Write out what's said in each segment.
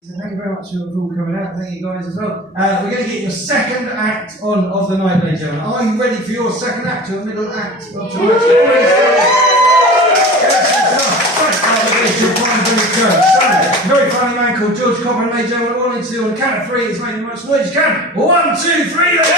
So thank you very much for all coming out. Thank you guys as well. We're going to get your second act on of the night, ladies and gentlemen. Are you ready for your second act, your middle act of tonight's very funny man called George Coppen, ladies and gentlemen. All I need to do on the count of three is make the most noise you can. 1, 2, 3, let's go!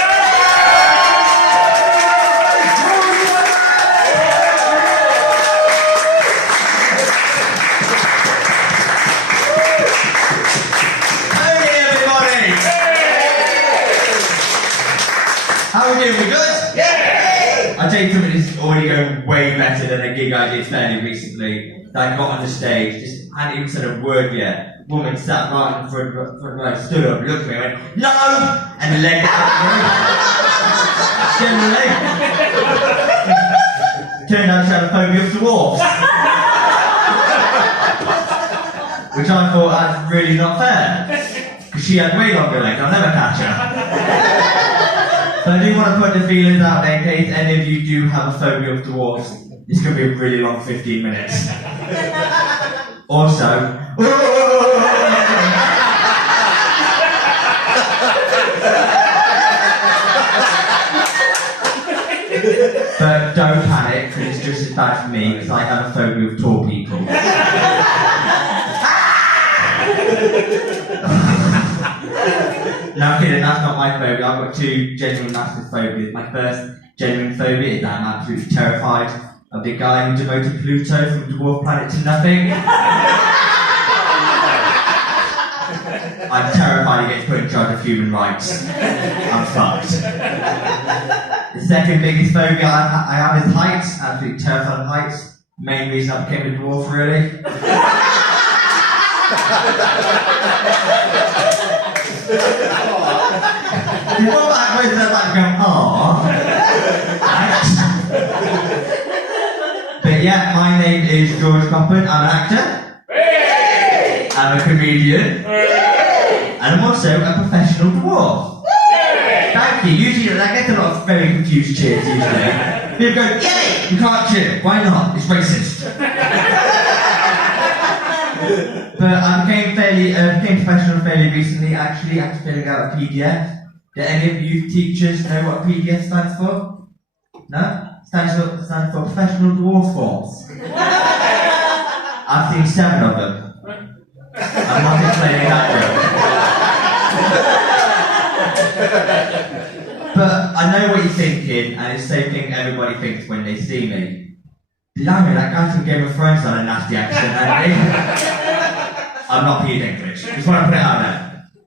How are we doing? We good? Yeah! I'll tell you something that's already going way better than a gig I did fairly recently. That I got on the stage, just hadn't even said a word yet. A woman sat right in front of me, stood up, looked at me and went, "No!" And the leg generally. Turned out she had a phobia of dwarfs. Which I thought that's really not fair. Because she had way longer legs, I'll never catch her. So I do want to put the feelers out there in case any of you do have a phobia of dwarfs. This could be a really long 15 minutes. Also, but don't panic, because it's just as bad for me, because I have a phobia of tall people. No, I'm kidding, that's not my phobia. I've got two genuine massive phobias. My first genuine phobia is that I'm absolutely terrified of the guy who demoted Pluto from dwarf planet to nothing. I'm terrified he gets put in charge of human rights. I'm fucked. The second biggest phobia I have is heights. Absolutely terrified of heights. Main reason I became a dwarf, really. Before that goes there, like go, aww. But yeah, my name is George Coppen. I'm an actor. I'm a comedian. And I'm also a professional dwarf. Thank you. Usually, I get a lot of very confused cheers, usually. People go, yay! You can't cheer. Why not? It's racist. But I became professional fairly recently, actually, after filling out a PDF. Do any of you teachers know what PDF stands for? No? Stands for Professional Dwarf Forms. I've seen 7 of them. I'm not explaining that joke. But I know what you're thinking, and it's the same thing everybody thinks when they see me. Blimey, that guy from Game of Thrones had a nasty accent, hadn't he? I'm not Peter English. Just want to put it out there.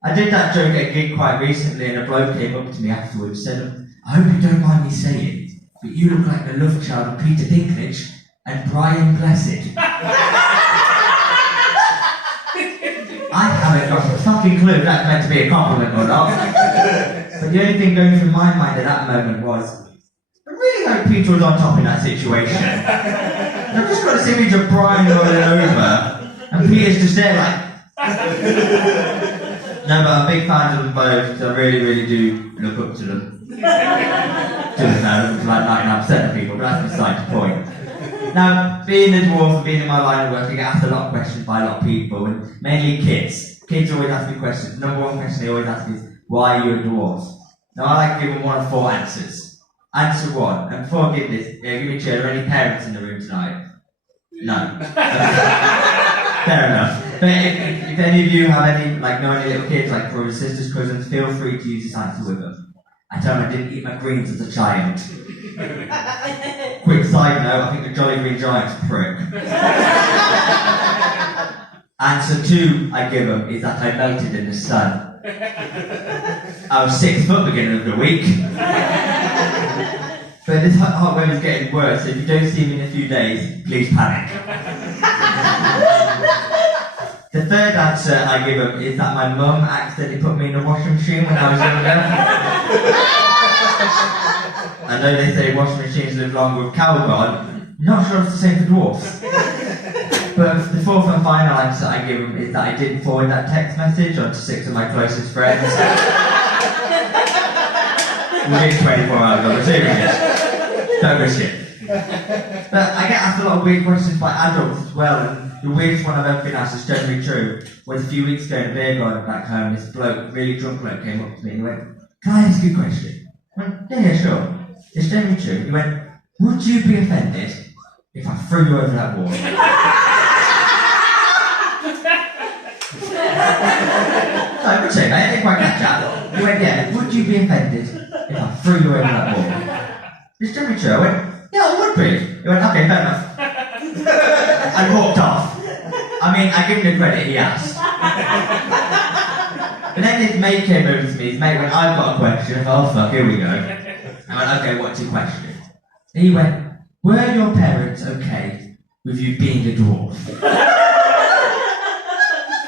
I did that joke at a gig quite recently, and a bloke came up to me afterwards and said, "I hope you don't mind me saying, but you look like the love child of Peter Dinklage and Brian Blessed." I haven't got a fucking clue if that's meant to be a compliment or not. But the only thing going through my mind at that moment was, I really hope Peter was on top in that situation. I've just got this image of Brian rolling over, and Peter's just there like... No, but I'm big fans of them both, so I really, really do look up to them. To like 99% of people, but that's beside the point. Now, being a dwarf and being in my line of work, I get asked a lot of questions by a lot of people, and mainly kids. Kids always ask me questions. Number one question they always ask me is, why are you a dwarf? Now, I like to give them 1 of 4 answers. Answer 1, and before I give this, give me a chair, are there any parents in the room tonight? No. Fair enough. But if any of you have any, know any little kids, like brothers, sisters, cousins, feel free to use this answer with them. I tell them I didn't eat my greens as a child. Quick side note, I think the Jolly Green Giant's a prick. Answer 2 I give them is that I melted in the sun. I was 6 foot beginning of the week. But this hot weather's getting worse, so if you don't see me in a few days, please panic. The third answer I give them is that my mum accidentally put me in a washing machine when I was younger. I know they say washing machines live longer with cow gone. Not sure it's the same for dwarfs. But the fourth and final answer I give them is that I didn't forward that text message onto 6 of my closest friends. Within 24 hours, I'm serious. Don't go shit. But I get asked a lot of weird questions by adults as well. And the weirdest one I've ever been asked, is generally true, was a few weeks ago in a beer garden back home, this bloke, really drunk bloke, came up to me and he went, "Can I ask you a question?" I went, yeah, sure. It's generally true. He went, "Would you be offended if I threw you over that wall?" So I would say, mate, I didn't quite catch that. He went, "Yeah, would you be offended if I threw you over that wall?" It's generally true. I went, "Yeah, I would be." He went, "Okay, fair enough." I walked off. I mean, I give him the credit he asked. But then his mate came over to me. His mate went, "I've got a question." I thought, "Oh fuck, here we go." I went, "Okay, what's your question?" And he went, "Were your parents okay with you being a dwarf?"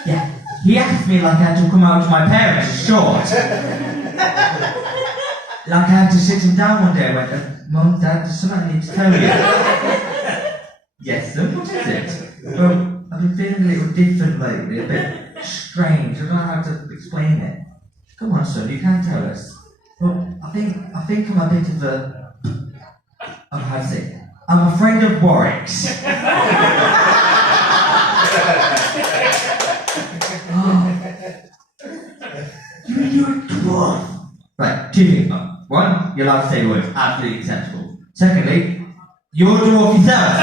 Yeah. He asked me like I had to come out to my parents short. Like I had to sit him down one day and went, "Mum, Dad, there's something I need to tell you." "Yes, sir, what is it?" "Well, I've been feeling a little different lately, a bit strange. I don't know how to explain it." "Come on, son, you can tell us." "Well, I think I'm a bit of a... how to say it? I'm a friend of Warwick's." "Oh, you're a dwarf." Right, two things. One, you're allowed to say the words, absolutely acceptable. Secondly, you're a dwarf yourself.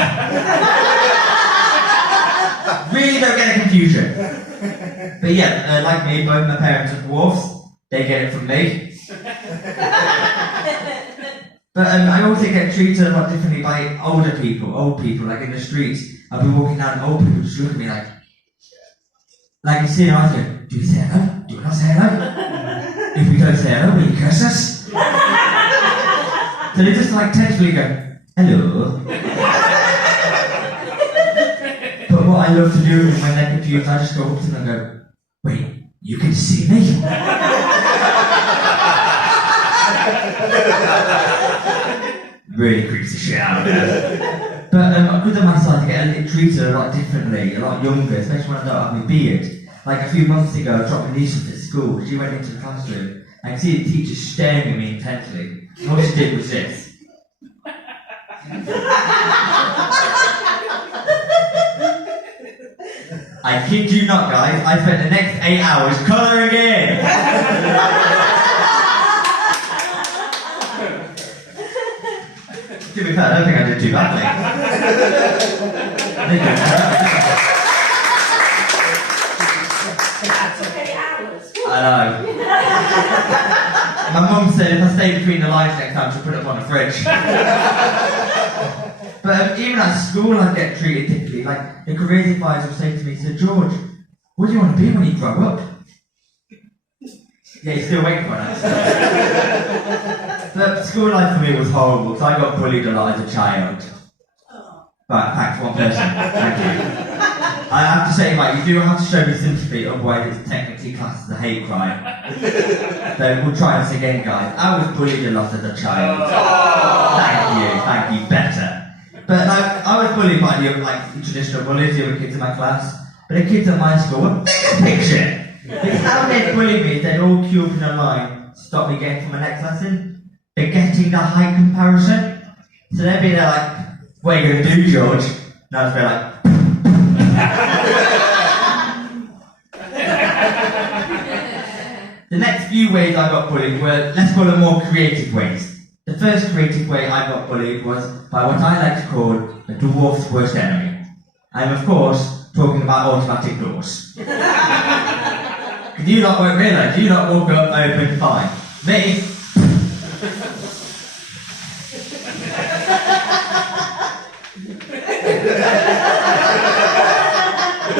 Really don't get a confusion. But yeah, like me, both my parents are dwarfs. They get it from me. But I also get treated a lot differently by old people, like in the streets. I'll be walking down and old people just look at me like you see them, I go, "Do you say hello? Do you not say hello? If we don't say hello, will you curse us?" So they just like tentatively go, "Hello." But what I love to do when they're confused, I just go up to them and go, "Wait, you can see me?" Really creeps the shit out of me. But with my side, I get treated a lot differently, a lot younger, especially when I don't have my beard. Like a few months ago, I dropped my niece off at school. She went into the classroom. I could see the teacher staring at me intently. And all she did was this. I kid you not, guys, I spent the next 8 hours colouring in! To be fair, I don't think I did too badly. I know. My mum said if I stay between the lines next time, she'll put it up on the fridge. But even at school, I get treated differently. Like, the careers advisor will say to me, he said, "George, what do you want to be when you grow up?" Yeah, he's still waiting for that. But school life for me was horrible, because I got bullied a lot as a child. Right, thanks, one person. Thank you. I have to say, you do have to show me sympathy, otherwise it's technically classed as a hate crime. So we'll try this again, guys. I was bullied a lot as a child. Thank you, better. But I was bullied by the traditional bullies, the other kids in my class. But the kids at my school were bigger picture. Because how they'd bully me, they'd all queue up in a line to stop me getting from my next lesson. They're getting the height comparison. So they'd be there like, "What are you going to do, George?" And I'd be like, The next few ways I got bullied were, let's call them more creative ways. The first creative way I got bullied was by what I like to call a dwarf's worst enemy. I'm of course talking about automatic doors. Because you lot won't realise, you lot walk up, open, fine. Me,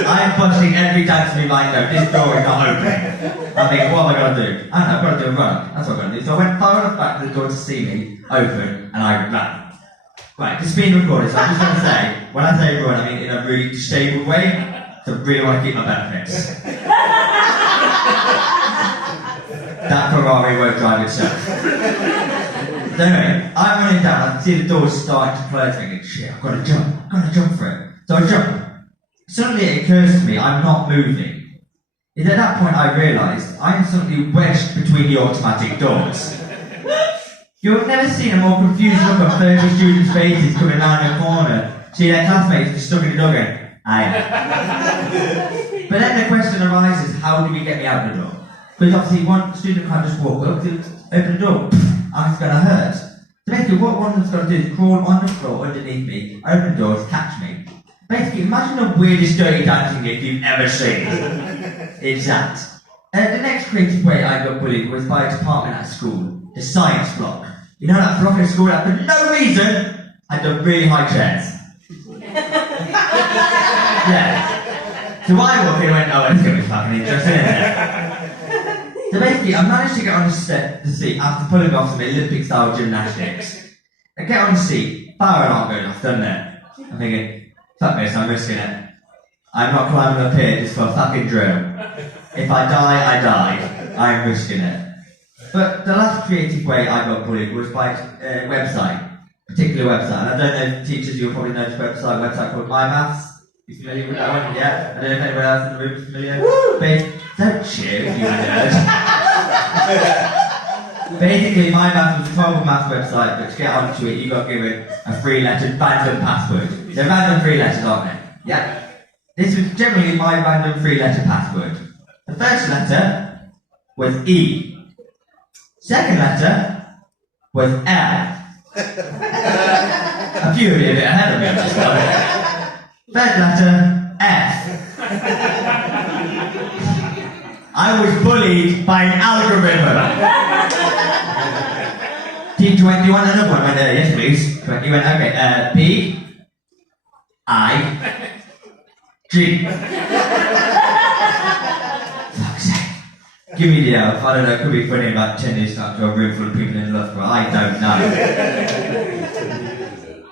I'm busting every time to me like, "No, this door is not open." I think, what am I going to do? I don't know, I've got to do a run. That's what I'm going to do. So I went far enough back to the door to see me open, and I ran. Right, it's being recorded, so I'm just going to say, when I say run, I mean in a really disabled way, so I really want to keep my benefits. That Ferrari won't drive itself. So anyway, I'm running down, I can see the doors starting to close, thinking, "Shit, I've got to jump for it." So I jump. Suddenly it occurs to me, I'm not moving. It's at that point I realised I'm suddenly wedged between the automatic doors. You've never seen a more confused look on 30 students' faces coming round the corner, see their classmates just stuck in the door going, But then the question arises, how do we get me out the door? Because obviously one student can't just walk up to open the door. It's going to hurt. So basically what one of them's got to do is crawl on the floor underneath me, open the doors, catch me. Basically, imagine the weirdest dirty dancing gig you've ever seen. It's that. The next creative way I got bullied was by a department at school, the science block. You know that block at school that for no reason had the really high chairs. Yeah. So I walked in and went, oh, it's going to be fucking interesting, isn't it? So basically, I managed to get on the seat after pulling off some Olympic-style gymnastics. I get on the seat, fire alarm going off, doesn't it? I'm thinking, fuck this, I'm risking it. I'm not climbing up here just for a fucking drill. If I die, I die. I'm risking it. But the last creative way I got bullied was by a website, particular website. And I don't know if teachers, you'll probably know this website called My Maths. You familiar with that one? Yeah? I don't know if anyone else in the room is familiar. But don't cheer if you're a nerd. Basically, My Maths was a horrible maths website, but to get onto it, you got given a 3-letter random password. They're random 3 letters, aren't they? Yeah? This was generally my random 3-letter password. The first letter was E. Second letter was L. A few of you a bit ahead of me, I'm just going. Third letter, F. I was bullied by an algorithm. Teacher went, do you want another one? I went, yes please. He went, okay, P, I, G. Fuck's sake. Give me the elf. I don't know, it could be funny in like 10 years after a room full of people in Loughborough. I don't know.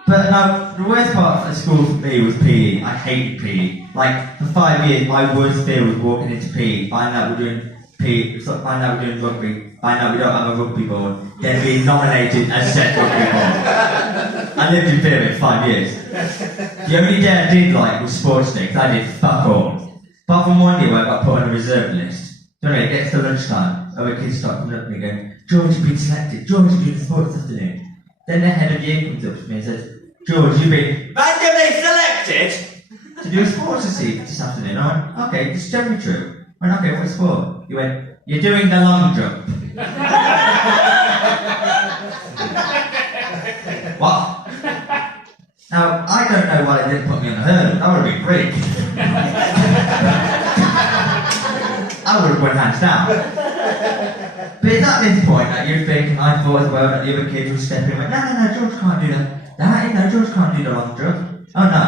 But no, the worst part of school for me was PE. I hated PE. Like, for 5 years, my worst fear was walking into PE, finding out we're doing PE, finding out we're doing rugby, finding out we don't have a rugby board, then being nominated as set rugby board. I lived in fear of it for 5 years. The only day I did like was sports day, because I did fuck all. Apart from one year where I got put on a reserve list. So anyway, it gets to lunchtime, other kids start coming up to me going, George, you've been selected, George, you've been sports this afternoon. Then the head of the year comes up to me and says, George, you've been randomly selected to do a sports this afternoon. I went, okay, this is generally true. I went, okay, what sport? He went, you're doing the long jump. What? Now, I don't know why they didn't put me on the hurdle. That would have been great. I would have went hands down. But it's at this point that you're thinking, I thought as well that the other kids would step in and went, no, George can't do that. No, George can't do the long jump. Oh no.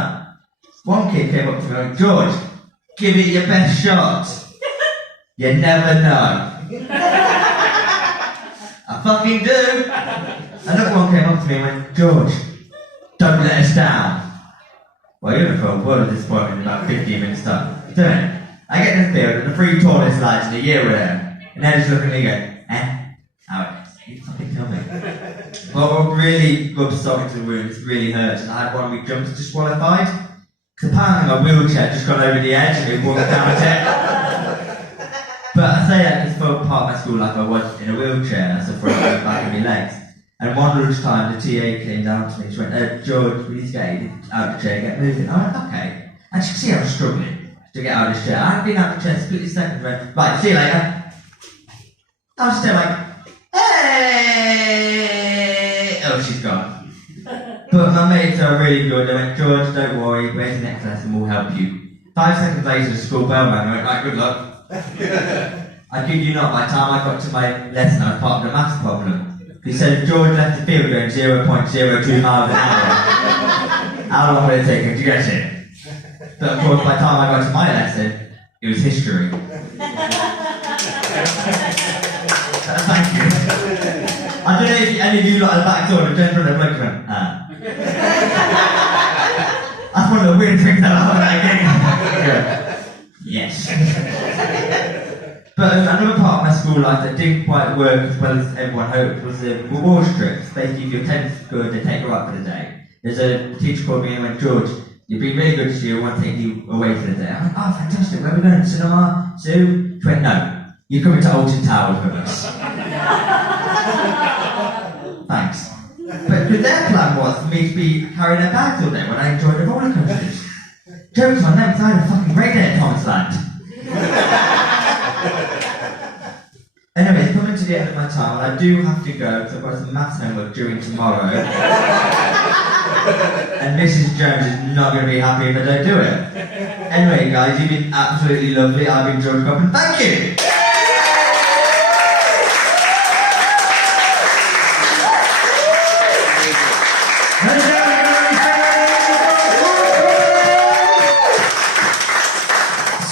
One kid came up to me and went, George, give it your best shot. You never know. I fucking do. Another one came up to me and went, George, don't let us down. Well, you're going to feel a world of disappointment in about 15 minutes time. Don't it? I get in the field and the 3 tallest lads in the year were there. And they're just looking at me and going, Alex, you fucking tell me. Well, what really rubs salt into the wound, it really hurts, and I had one of my jumps disqualified. Because apparently my wheelchair just gone over the edge and it walked down it. But I say that because for part of my school life I was in a wheelchair, so for the back of my legs. And one lunchtime the TA came down to me and she went, George, please get out of the chair, get moving. I went, okay. And she could see I was struggling to get out of this chair. I hadn't been out of the chair split seconds and went, right, see you later. I was still like, hey! Oh, she's gone. But my mates are really good. They went, George, don't worry, where's the next lesson, we'll help you. 5 seconds later, the school bell rang. I went, right, good luck. I kid you not, by the time I got to my lesson, I was part of the maths problem. He said, George left the field going 0.02 miles an hour. How long would it take him to get it? But of course, by the time I got to my lesson, it was history. Thank you. I don't know if any of you lot at the back door have turned from the bloke and that's one of the weird things that happened at that game. Yes. But another part of my school life that didn't quite work as well as everyone hoped was the rewards trips. Basically, if your attendance is good, they take you out for the day. There's a teacher called me and went, George, you've been really good this year, I want to take you away for the day. I went, oh, fantastic, where are we going? Cinema? Zoo? She went, no, you're coming to Alton Towers with us. Thanks. But their plan was for me to be carrying their bags all day when I enjoyed the roller coasters. Joke's on them, because I had a fucking great day at Thomas Land. Anyway, it's coming to the end of my time, and I do have to go because I've got some maths homework due tomorrow. And Mrs. Jones is not going to be happy if I don't do it. Anyway, guys, you've been absolutely lovely. I've been George Coppen. Thank you!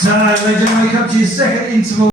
So, ladies and gentlemen, we come to your second interval.